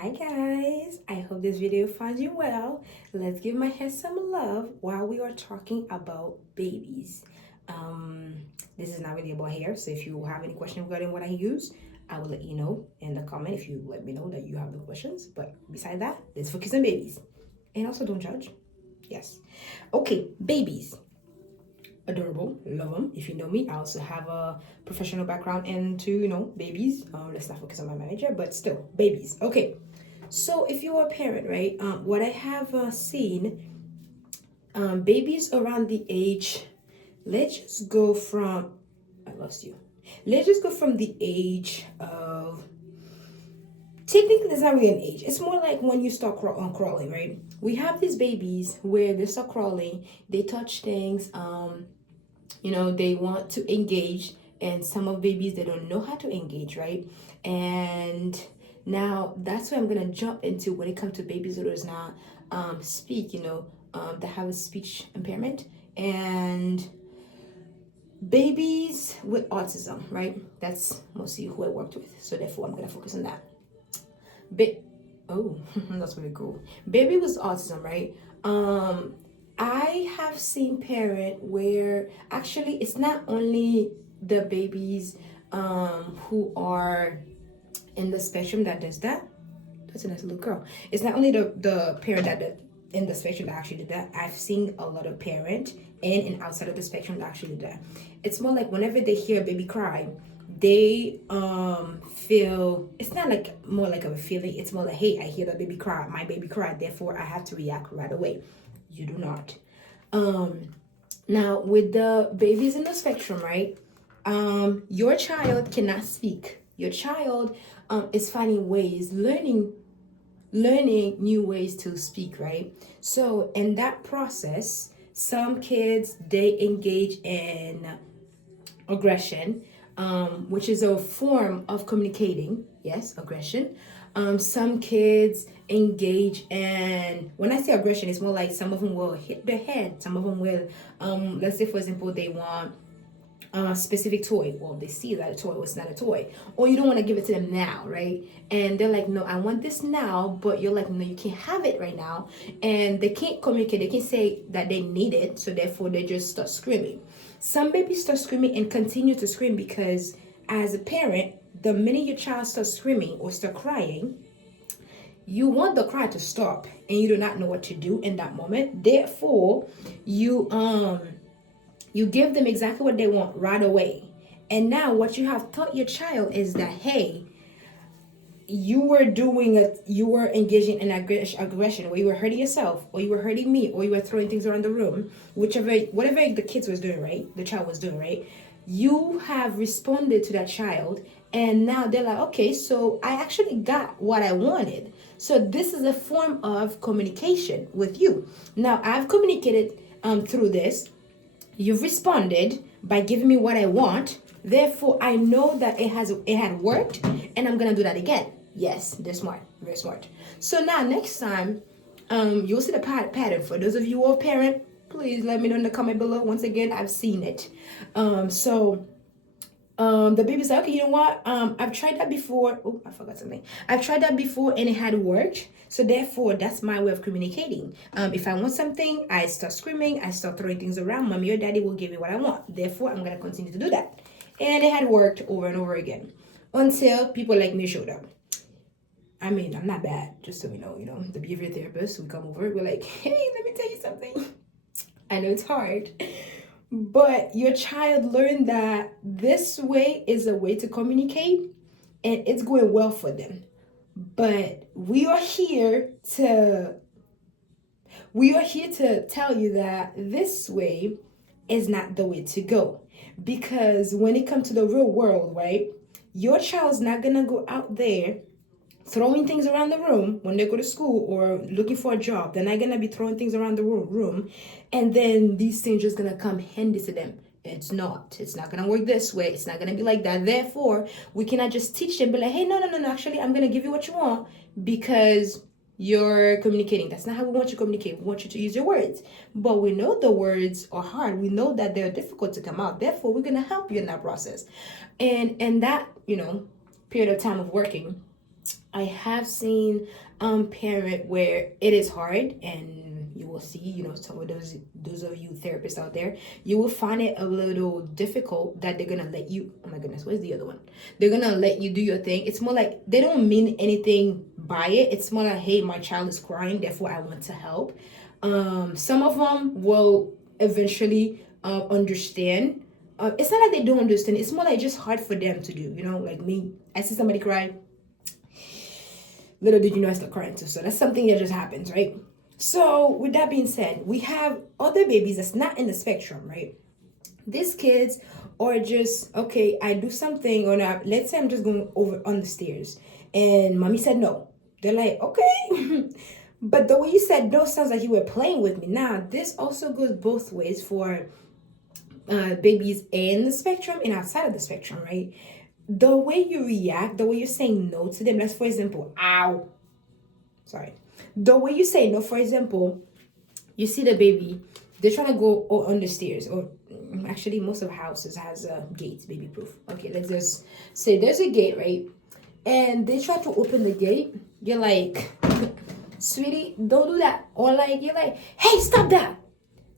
Hi guys, I hope this video finds you well. Let's give my hair some love while we are talking about babies. Um, this is not really about hair, so if you have any question regarding what I use, I will let you know in the comment if you let me know that you have the questions. But beside that, let's focus on babies. And also don't judge. Yes. Okay, babies. Adorable, love them. If you know me, I also have a professional background into babies. Let's not focus on my manager, but still babies. Okay, so if you're a parent, right? What I have seen, babies around the age, let's just go from, I lost you. Let's just go from the age of, technically there's not really an age. It's more like when you start crawling, right? We have these babies where they start crawling, they touch things, they want to engage, and some of babies, they don't know how to engage, right? And now that's where I'm gonna jump into when it comes to babies that does not speak, that have a speech impairment, and babies with autism, right? That's mostly who I worked with, so therefore I'm gonna focus on that. Oh, that's really cool. Baby with autism, right? I have seen parent where actually it's not only the babies who are in the spectrum that does that. That's a nice little girl. It's not only the parent that in the spectrum that actually did that. I've seen a lot of parent in and outside of the spectrum that actually did that. It's more like whenever they hear a baby cry, they feel, it's not like more like a feeling, it's more like, hey, I hear the baby cry, my baby cried, therefore I have to react right away. You do not. Now with the babies in the spectrum, right? Your child cannot speak. Your child is finding ways, learning new ways to speak, right? So in that process, some kids, they engage in aggression, which is a form of communicating. Yes, aggression. Some kids engage in, when I say aggression, it's more like some of them will hit their head, some of them will, let's say for example, they want a specific toy. Well, they see that a toy was not a toy, or you don't want to give it to them now, right? And they're like, no, I want this now, but you're like, no, you can't have it right now. And they can't communicate, they can't say that they need it, so therefore they just start screaming. Some babies start screaming and continue to scream because as a parent, the minute your child starts screaming or start crying, you want the cry to stop and you do not know what to do in that moment. Therefore, you give them exactly what they want right away. And now what you have taught your child is that, hey, you were engaging in aggression where you were hurting yourself, or you were hurting me, or you were throwing things around the room, whatever the kids was doing, right? The child was doing, right? You have responded to that child, and now they're like, okay, so I actually got what I wanted. So this is a form of communication with you. Now I've communicated through this. You've responded by giving me what I want. Therefore, I know that it had worked, and I'm gonna do that again. Yes, they're smart, very smart. So now next time, you'll see the pattern. For those of you who are parent, please let me know in the comment below. Once again, I've seen it. The baby's like, okay, you know what? I've tried that before. Oh, I forgot something. I've tried that before and it had worked. So therefore, that's my way of communicating. If I want something, I start screaming, I start throwing things around. Mommy or daddy will give me what I want. Therefore, I'm gonna continue to do that. And it had worked over and over again until people like me showed up. I mean, I'm not bad, just so the behavior therapist who come over, we're like, hey, let me tell you something. I know it's hard, but your child learned that this way is a way to communicate, and it's going well for them. But we are here to tell you that this way is not the way to go. Because when it comes to the real world, right, your child's not gonna go out there throwing things around the room when they go to school or looking for a job. They're not gonna be throwing things around the room, and then these things just gonna come handy to them. It's not. It's not gonna work this way. It's not gonna be like that. Therefore, we cannot just teach them, be like, hey, no. Actually, I'm gonna give you what you want because you're communicating. That's not how we want you to communicate. We want you to use your words. But we know the words are hard. We know that they're difficult to come out. Therefore, we're gonna help you in that process. And that, period of time of working, I have seen parent where it is hard, and you will see, some of those of you therapists out there, you will find it a little difficult that they're gonna let you, oh my goodness, where's the other one? They're gonna let you do your thing. It's more like they don't mean anything by it. It's more like, hey, my child is crying, therefore I want to help. Some of them will eventually understand. It's not like they don't understand. It's more like just hard for them to do. Like me, I see somebody cry. Little did you know I start crying too. So that's something that just happens, right? So with that being said, we have other babies that's not in the spectrum, right? These kids are just, okay, I do something, or not. Let's say I'm just going over on the stairs and mommy said no. They're like, okay. But the way you said no sounds like you were playing with me. Now, this also goes both ways for babies in the spectrum and outside of the spectrum, right? The way you react, the way you're saying no to them, that's, for example, ow. Sorry. The way you say no, for example, you see the baby, they're trying to go on the stairs, or actually most of the houses has a gate, baby proof. Okay, let's just say there's a gate, right? And they try to open the gate. You're like, sweetie, don't do that. Or like, you're like, hey, stop that.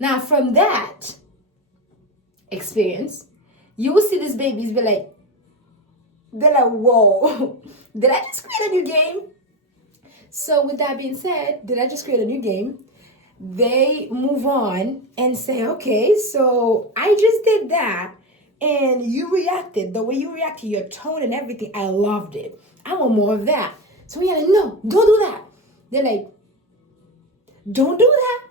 Now, from that experience, you will see these babies be like, they're like, whoa, did I just create a new game? So with that being said, did I just create a new game? They move on and say, okay, so I just did that, and you reacted. The way you reacted, your tone and everything, I loved it. I want more of that. So we're like, no, don't do that. They're like, don't do that.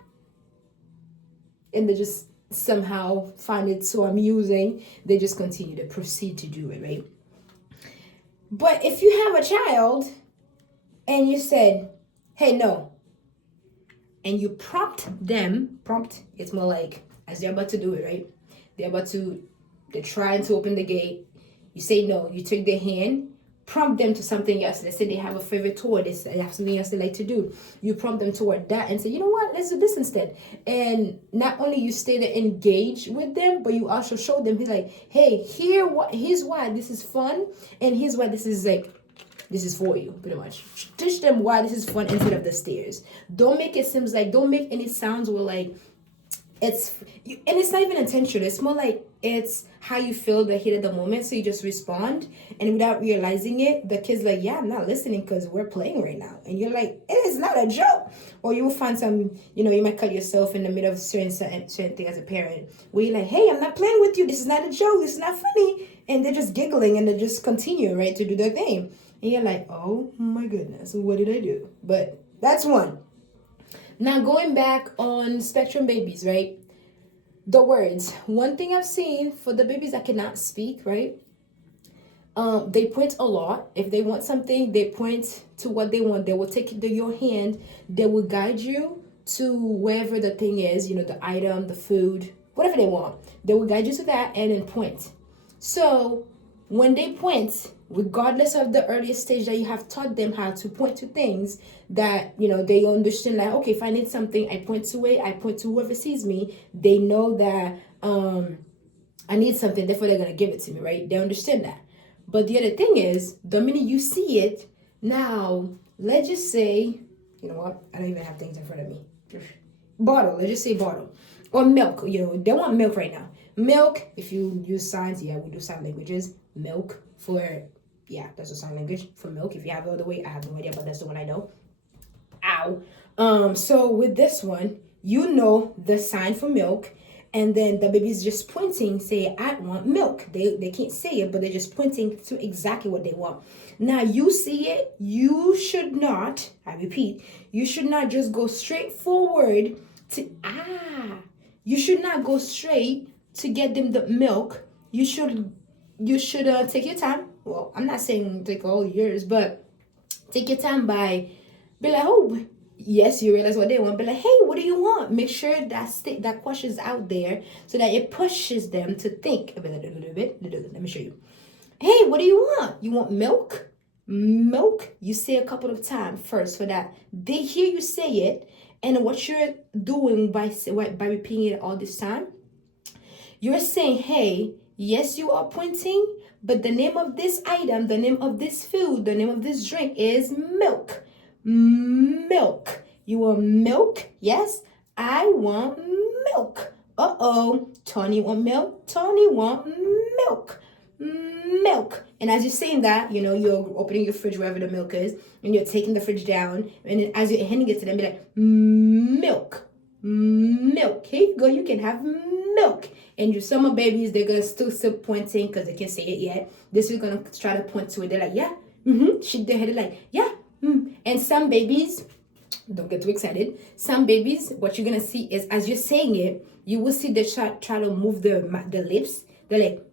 And they just somehow find it so amusing. They just continue to proceed to do it, right? But if you have a child and you said, hey, no, and you prompt, it's more like as they're about to do it, right? They're trying to open the gate. You say no, you take their hand, prompt them to something else. Let's say they have a favorite toy, they have something else they like to do. You prompt them toward that and say, you know what, let's do this instead. And not only you stay there engaged with them, but you also show them, he's like, hey, here's why this is fun, and here's why this is like, this is for you, pretty much. Teach them why this is fun instead of the stairs. Don't make it seem like, don't make any sounds where like, and it's not even intentional. It's more like it's how you feel the heat at the moment. So you just respond, and without realizing it, the kid's like, yeah, I'm not listening because we're playing right now. And you're like, it is not a joke. Or you will find some, you might cut yourself in the middle of certain thing as a parent, where you're like, hey, I'm not playing with you. This is not a joke. This is not funny. And they're just giggling and they just continue, right, to do their thing. And you're like, oh my goodness, what did I do? But that's one. Now, going back on spectrum babies, right? The words. One thing I've seen for the babies that cannot speak, right? They point a lot. If they want something, they point to what they want. They will take your hand. They will guide you to wherever the thing is, the item, the food, whatever they want. They will guide you to that and then point. So when they point, regardless of the earliest stage that you have taught them how to point to things that, they understand, like, okay, if I need something, I point to it, I point to whoever sees me, they know that I need something, therefore they're going to give it to me, right? They understand that. But the other thing is, the minute you see it, now, let's just say, you know what? I don't even have things in front of me. Bottle, let's just say bottle. Or milk, they want milk right now. Milk, if you use signs, yeah, we do sign languages. Milk for, yeah, that's a sign language for milk. If you have the other way, I have no idea, but that's the one I know. Ow. So with this one, the sign for milk, and then the baby's just pointing, say, I want milk. They can't say it, but they're just pointing to exactly what they want. Now you see it, you should not, I repeat, you should not just go straight forward to, you should not go straight to get them the milk. You should take your time. Well, I'm not saying take all yours, but take your time by be like, oh, yes, you realize what they want. Be like, hey, what do you want? Make sure that question's out there so that it pushes them to think a little bit. Let me show you. Hey, what do you want? You want milk? Milk? You say a couple of times first for that. They hear you say it, and what you're doing by repeating it all this time, you're saying, hey, yes, you are pointing, but the name of this item, the name of this food, the name of this drink is milk. Milk. You want milk? Yes, I want milk. Uh-oh, Tony want milk. Tony want milk. Milk. And as you're saying that, you know, you're opening your fridge wherever the milk is, and you're taking the fridge down, and then as you're handing it to them, be like, milk. Milk. Here you go, you can have milk. And you some babies, they're gonna still pointing because they can't say it yet. This is gonna try to point to it. They're like, yeah, shake their head like, yeah. And some babies, don't get too excited. Some babies, what you're gonna see is as you're saying it, you will see the child try to move the lips. They're like,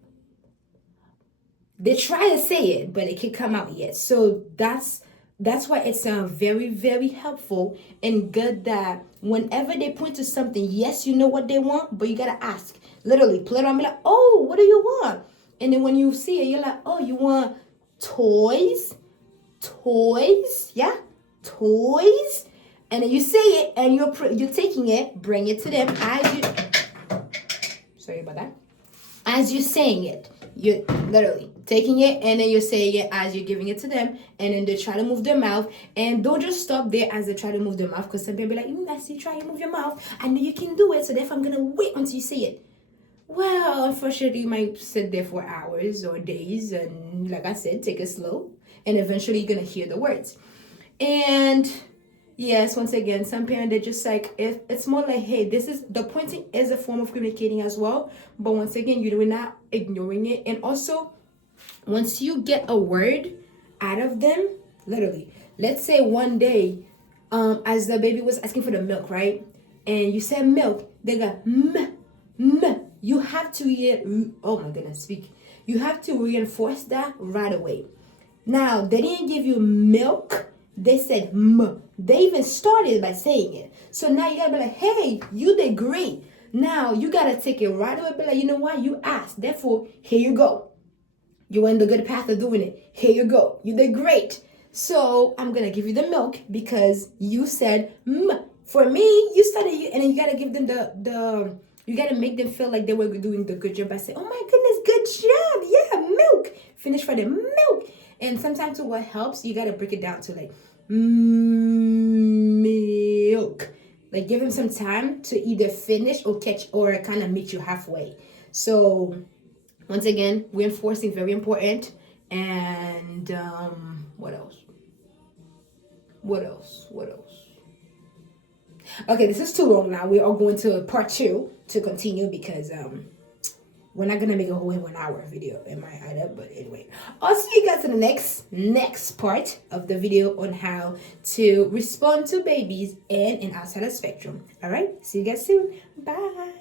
they try to say it, but it can't come out yet. So that's why it's very, very helpful and good that whenever they point to something, yes, you know what they want, but you gotta ask. Literally, play it on, be like, oh, what do you want? And then when you see it, you're like, oh, you want toys? Toys? Yeah, toys? And then you say it, and you're taking it, bring it to them as you. Sorry about that. As you're saying it, you're literally taking it, and then you're saying it as you're giving it to them, and then they try to move their mouth. And don't just stop there as they try to move their mouth, because some people be like, I see you try to move your mouth. I know you can do it, so therefore I'm gonna wait until you say it. Well, unfortunately, you might sit there for hours or days, and like I said, take it slow, and eventually you're gonna hear the words. And yes, once again, some parents, they're just like, it's more like, hey, this is, the pointing is a form of communicating as well. But once again, you're not ignoring it. And also, once you get a word out of them, literally, let's say one day, as the baby was asking for the milk, right? And you said milk, they go, you have to, oh my goodness, speak. You have to reinforce that right away. Now, they didn't give you milk. They said m. They even started by saying it. So now you gotta be like, hey, you did great. Now you gotta take it right away. Be like, you know what? You asked. Therefore, here you go. You're in the good path of doing it. Here you go. You did great. So I'm gonna give you the milk because you said m. For me, you started, and then you gotta give them the. You gotta make them feel like they were doing the good job by saying, oh my goodness, good job. Yeah, milk. Finish for them, milk. And sometimes what helps, you gotta break it down to like milk. Like give them some time to either finish or catch or kind of meet you halfway. So once again, reinforcing very important. And what else? Okay, this is too long now. We are going to part 2 to continue because we're not gonna make a whole 1 hour video in my either, but anyway. I'll see you guys in the next part of the video on how to respond to babies and outside of spectrum. All right, see you guys soon. Bye.